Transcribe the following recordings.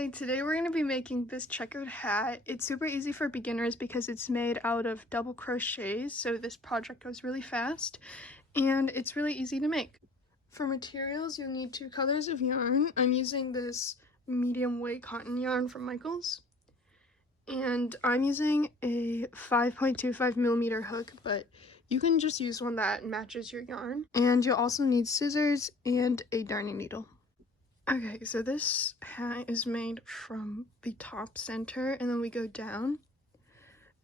Hi, today we're going to be making this checkered hat. It's super easy for beginners because it's made out of double crochets, so this project goes really fast and it's really easy to make. For materials, you'll need 2 colors of yarn. I'm using this medium weight cotton yarn from Michaels, and I'm using a 5.25 millimeter hook, but you can just use one that matches your yarn. And you'll also need scissors and a darning needle. Okay, so this hat is made from the top center and then we go down.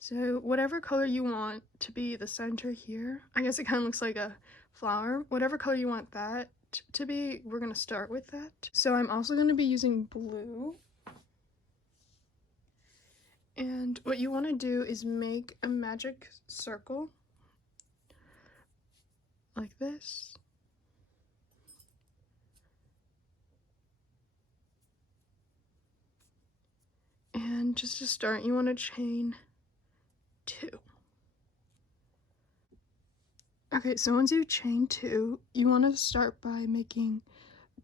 So whatever color you want to be the center here, I guess it kind of looks like a flower. Whatever color you want that to be, we're going to start with that. So I'm also going to be using blue. And what you want to do is make a magic circle like this. And just to start, you want to chain 2. Okay, so once you've chained 2, you want to start by making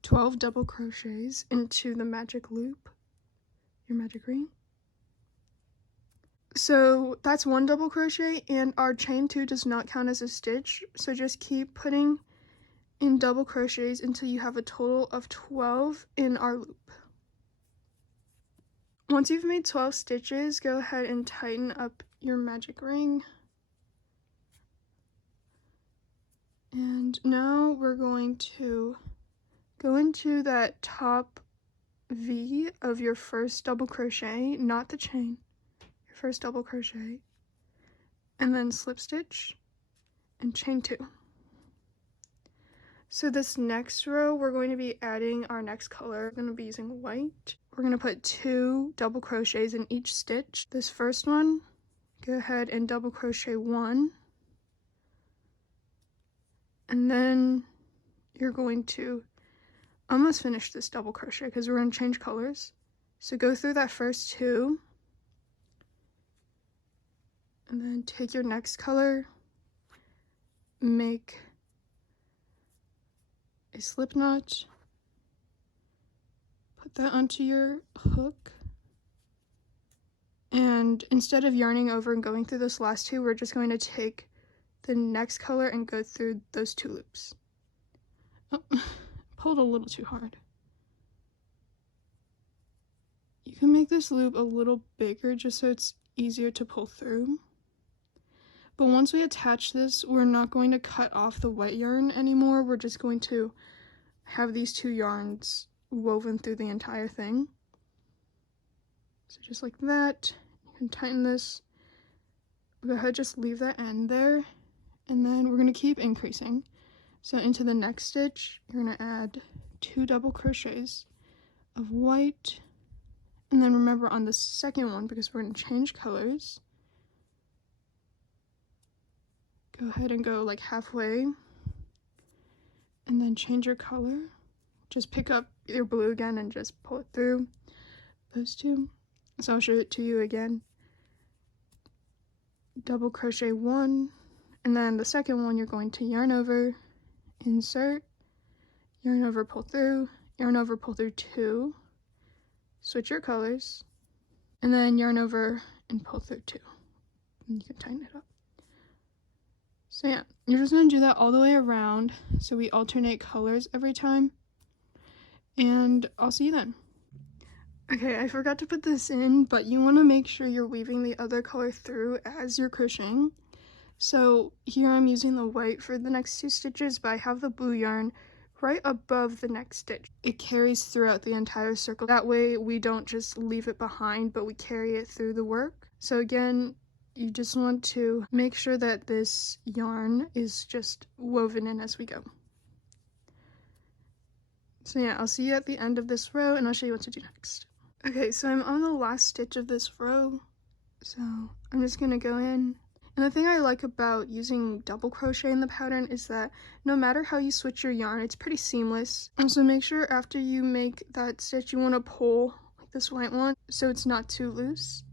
12 double crochets into the magic loop, your magic ring. So that's 1 double crochet, and our chain 2 does not count as a stitch, so just keep putting in double crochets until you have a total of 12 in our loop. Once you've made 12 stitches, go ahead and tighten up your magic ring. And now we're going to go into that top V of your first double crochet, not the chain, your first double crochet, and then slip stitch and chain 2. So this next row, we're going to be adding our next color. We're going to be using white. We're going to put 2 double crochets in each stitch. This first one, go ahead and double crochet 1. And then you're going to almost finish this double crochet because we're going to change colors. So go through that first 2. And then take your next color, make a slip knot, put that onto your hook, and instead of yarning over and going through those last 2, we're just going to take the next color and go through those 2 loops. Oh, pulled a little too hard. You can make this loop a little bigger just so it's easier to pull through. But once we attach this, we're not going to cut off the wet yarn anymore. We're just going to have these 2 yarns woven through the entire thing. So just like that, you can tighten this. Go ahead, just leave that end there. And then we're going to keep increasing. So into the next stitch, you're going to add 2 double crochets of white. And then remember on the second one, because we're going to change colors, go ahead and go like halfway. And then change your color. Just pick up your blue again and just pull it through those 2. So I'll show it to you again. Double crochet 1. And then the second one, you're going to yarn over, insert, yarn over, pull through, yarn over, pull through 2, switch your colors, and then yarn over and pull through 2. And you can tighten it up. So yeah, you're just going to do that all the way around, so we alternate colors every time, and I'll see you then. Okay, I forgot to put this in, but you want to make sure you're weaving the other color through as you're crocheting. So here I'm using the white for the next 2 stitches, but I have the blue yarn right above the next stitch. It carries throughout the entire circle. That way we don't just leave it behind, but we carry it through the work. So again, you just want to make sure that this yarn is just woven in as we go. So yeah, I'll see you at the end of this row and I'll show you what to do next. Okay, so I'm on the last stitch of this row. So I'm just gonna go in. And the thing I like about using double crochet in the pattern is that no matter how you switch your yarn, it's pretty seamless. And so make sure after you make that stitch, you want to pull like this white one so it's not too loose.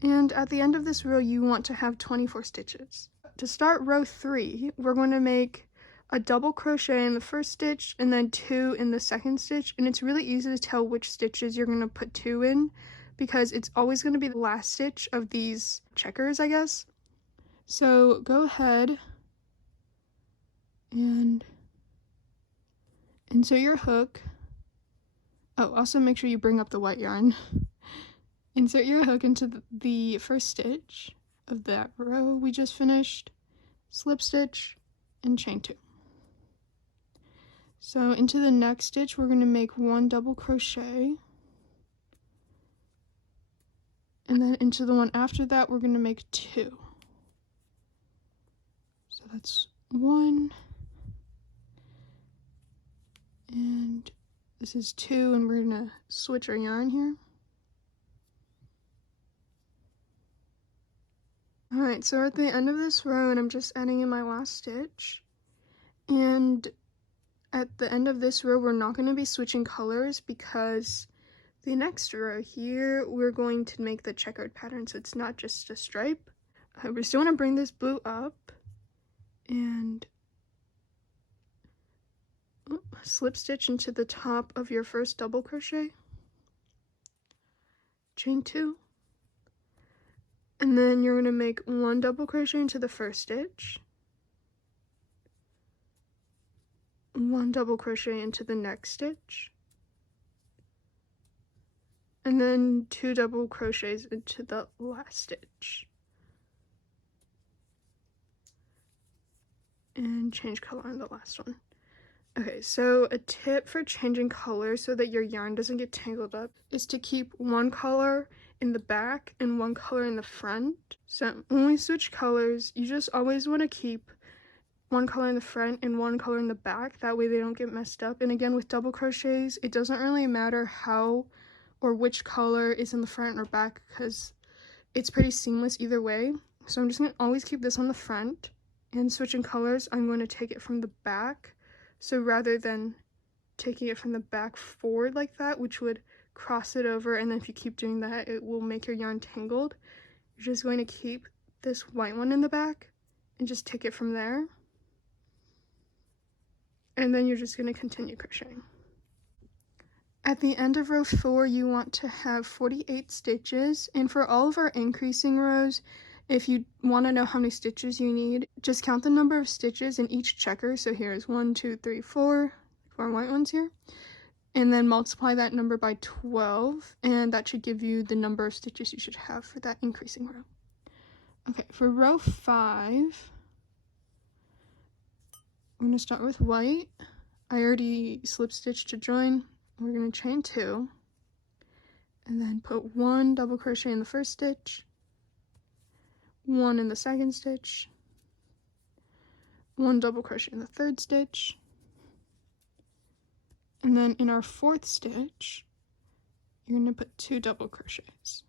And at the end of this row, you want to have 24 stitches. To start row 3, we're going to make a double crochet in the first stitch and then 2 in the second stitch, and it's really easy to tell which stitches you're going to put 2 in because it's always going to be the last stitch of these checkers, I guess. So go ahead and insert your hook. Oh, also make sure you bring up the white yarn. Insert your hook into the first stitch of that row we just finished, slip stitch, and chain 2. So into the next stitch, we're going to make 1 double crochet. And then into the one after that, we're going to make 2. So that's 1. And this is 2, and we're going to switch our yarn here. Alright, so we're at the end of this row, and I'm just adding in my last stitch. And at the end of this row, we're not going to be switching colors because the next row here, we're going to make the checkered pattern, so it's not just a stripe. We still want to bring this blue up and slip stitch into the top of your first double crochet, chain 2, and then you're going to make 1 double crochet into the first stitch, 1 double crochet into the next stitch, and then 2 double crochets into the last stitch, and change color on the last one. Okay, so a tip for changing color so that your yarn doesn't get tangled up is to keep 1 color in the back and 1 color in the front. So when we switch colors, you just always want to keep 1 color in the front and 1 color in the back. That way they don't get messed up. And again, with double crochets, it doesn't really matter how or which color is in the front or back because it's pretty seamless either way. So I'm just going to always keep this on the front, and switching colors, I'm going to take it from the back. So rather than taking it from the back forward like that, which would cross it over, and then if you keep doing that, it will make your yarn tangled, you're just going to keep this white one in the back and just take it from there. And then you're just going to continue crocheting. At the end of row 4, you want to have 48 stitches, and for all of our increasing rows, if you want to know how many stitches you need, just count the number of stitches in each checker. So here's 1, 2, 3, 4 white ones here, and then multiply that number by 12, and that should give you the number of stitches you should have for that increasing row. Okay, for row 5, I'm going to start with white. I already slip stitched to join. We're going to chain 2, and then put 1 double crochet in the first stitch, 1 in the second stitch, 1 double crochet in the third stitch, and then in our fourth stitch, you're going to put 2 double crochets.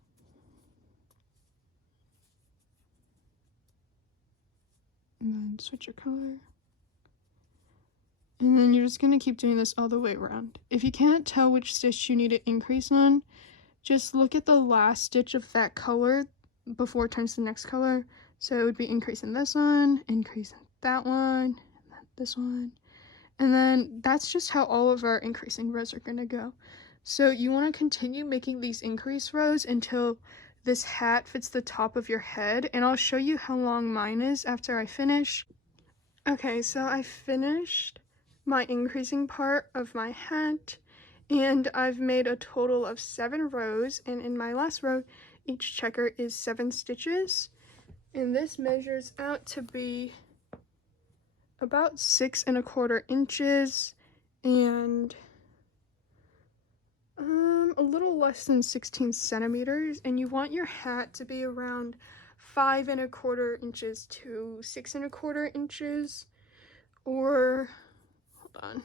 And then switch your color. And then you're just going to keep doing this all the way around. If you can't tell which stitch you need to increase on, just look at the last stitch of that color before it turns to the next color. So it would be increasing this one, increasing that one, and then this one. And then that's just how all of our increasing rows are going to go. So you want to continue making these increase rows until this hat fits the top of your head. And I'll show you how long mine is after I finish. Okay, so I finished my increasing part of my hat, and I've made a total of 7 rows, and in my last row each checker is 7 stitches, and this measures out to be about 6 1/4 inches and a little less than 16 centimeters, and you want your hat to be around 5 1/4 inches to 6 1/4 inches, or hold on,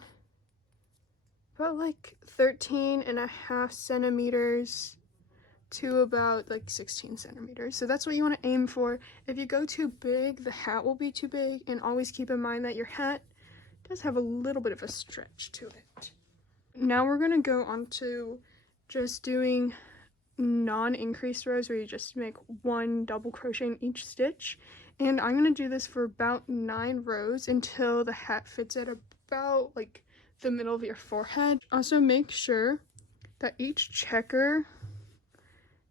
about like 13.5 centimeters to about like 16 centimeters. So that's what you want to aim for. If you go too big, the hat will be too big, and always keep in mind that your hat does have a little bit of a stretch to it. Now we're going to go on to just doing non-increased rows where you just make 1 double crochet in each stitch. And I'm going to do this for about 9 rows until the hat fits at about like the middle of your forehead. Also make sure that each checker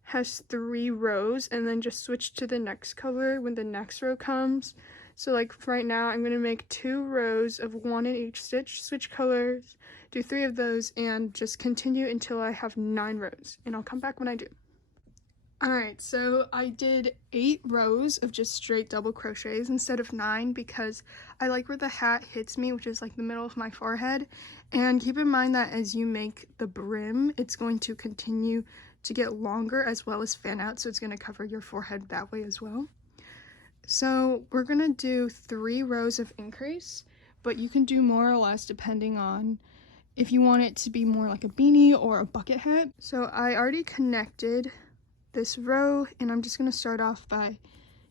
has 3 rows, and then just switch to the next color when the next row comes. So like right now I'm going to make 2 rows of 1 in each stitch, switch colors, do 3 of those, and just continue until I have 9 rows, and I'll come back when I do. Alright, so I did 8 rows of just straight double crochets instead of 9 because I like where the hat hits me, which is like the middle of my forehead. And keep in mind that as you make the brim, it's going to continue to get longer as well as fan out, so it's going to cover your forehead that way as well. So we're going to do 3 rows of increase, but you can do more or less depending on if you want it to be more like a beanie or a bucket hat. So I already connected this row, and I'm just going to start off by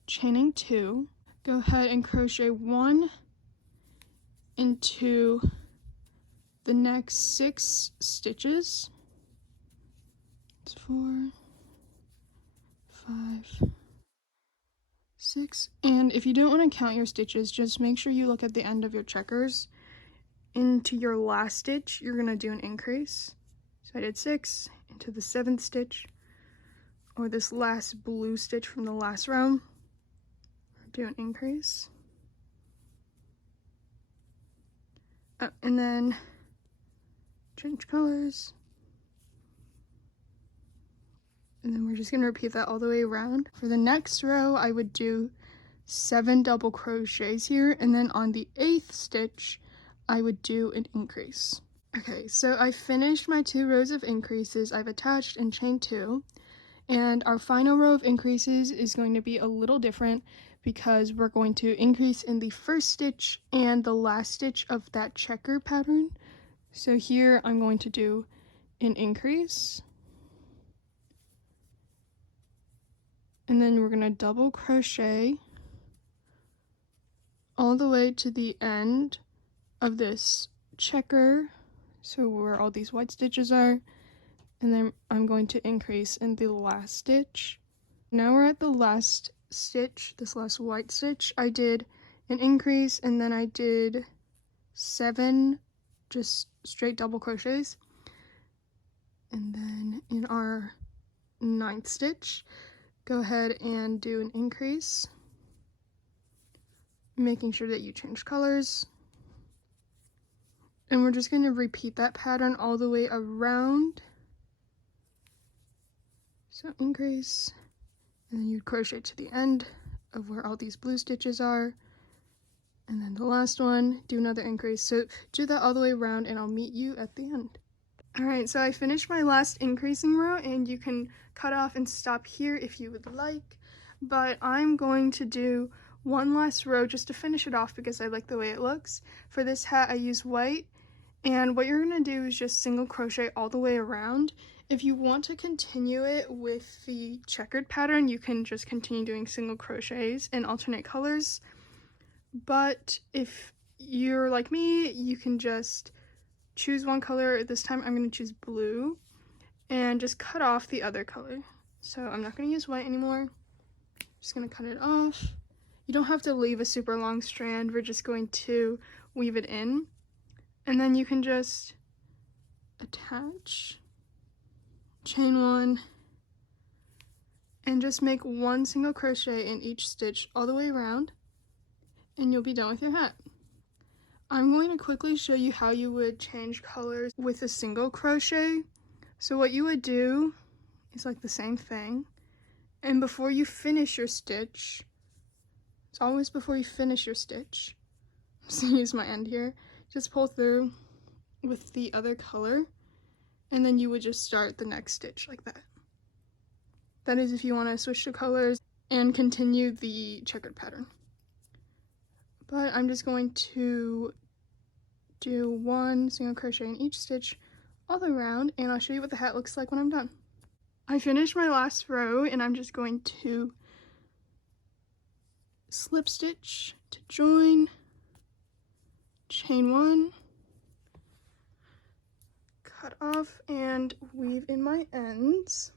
chaining 2. Go ahead and crochet 1 into the next 6 stitches. It's 4, 5, 6, and if you don't want to count your stitches, just make sure you look at the end of your checkers. Into your last stitch, you're going to do an increase. So I did 6 into the 7th stitch, or this last blue stitch from the last row, do an increase, and then change colors, and then we're just going to repeat that all the way around. For the next row, I would do 7 double crochets here, and then on the 8th stitch, I would do an increase. Okay, so I finished my 2 rows of increases. I've attached and chained 2. And our final row of increases is going to be a little different because we're going to increase in the first stitch and the last stitch of that checker pattern. So here I'm going to do an increase, and then we're going to double crochet all the way to the end of this checker, so where all these white stitches are. And then I'm going to increase in the last stitch. Now we're at the last stitch, this last white stitch. I did an increase, and then I did 7 just straight double crochets. And then in our 9th stitch, go ahead and do an increase, making sure that you change colors. And we're just going to repeat that pattern all the way around. So increase, and then you crochet to the end of where all these blue stitches are, and then the last one, do another increase. So do that all the way around, and I'll meet you at the end. Alright, so I finished my last increasing row, and you can cut off and stop here if you would like, but I'm going to do one last row just to finish it off because I like the way it looks. For this hat I use white, and what you're going to do is just single crochet all the way around. If you want to continue it with the checkered pattern, you can just continue doing single crochets and alternate colors. But if you're like me, you can just choose one color. This time I'm going to choose blue and just cut off the other color. So I'm not going to use white anymore. I'm just going to cut it off. You don't have to leave a super long strand. We're just going to weave it in. And then you can just attach, chain 1, and just make 1 single crochet in each stitch all the way around, and you'll be done with your hat. I'm going to quickly show you how you would change colors with a single crochet. So what you would do is like the same thing, and before you finish your stitch, it's always before you finish your stitch, I'm just gonna use my end here, just pull through with the other color, and then you would just start the next stitch like that. That is if you want to switch the colors and continue the checkered pattern. But I'm just going to do 1 single crochet in each stitch all the way around, and I'll show you what the hat looks like when I'm done. I finished my last row, and I'm just going to slip stitch to join, chain 1, cut off, and weave in my ends.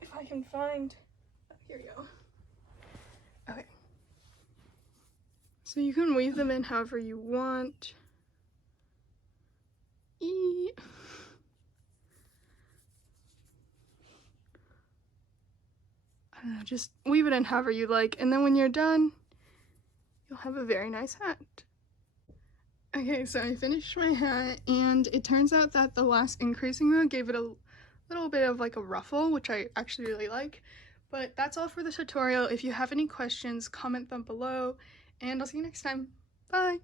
If I I can find, oh, here you go. Okay. So you can weave them in however you want. I don't know, just weave it in however you like, and then when you're done, you'll have a very nice hat. Okay, so I finished my hat, and it turns out that the last increasing row gave it a little bit of like a ruffle, which I actually really like. But that's all for the tutorial. If you have any questions, comment them below, and I'll see you next time. Bye!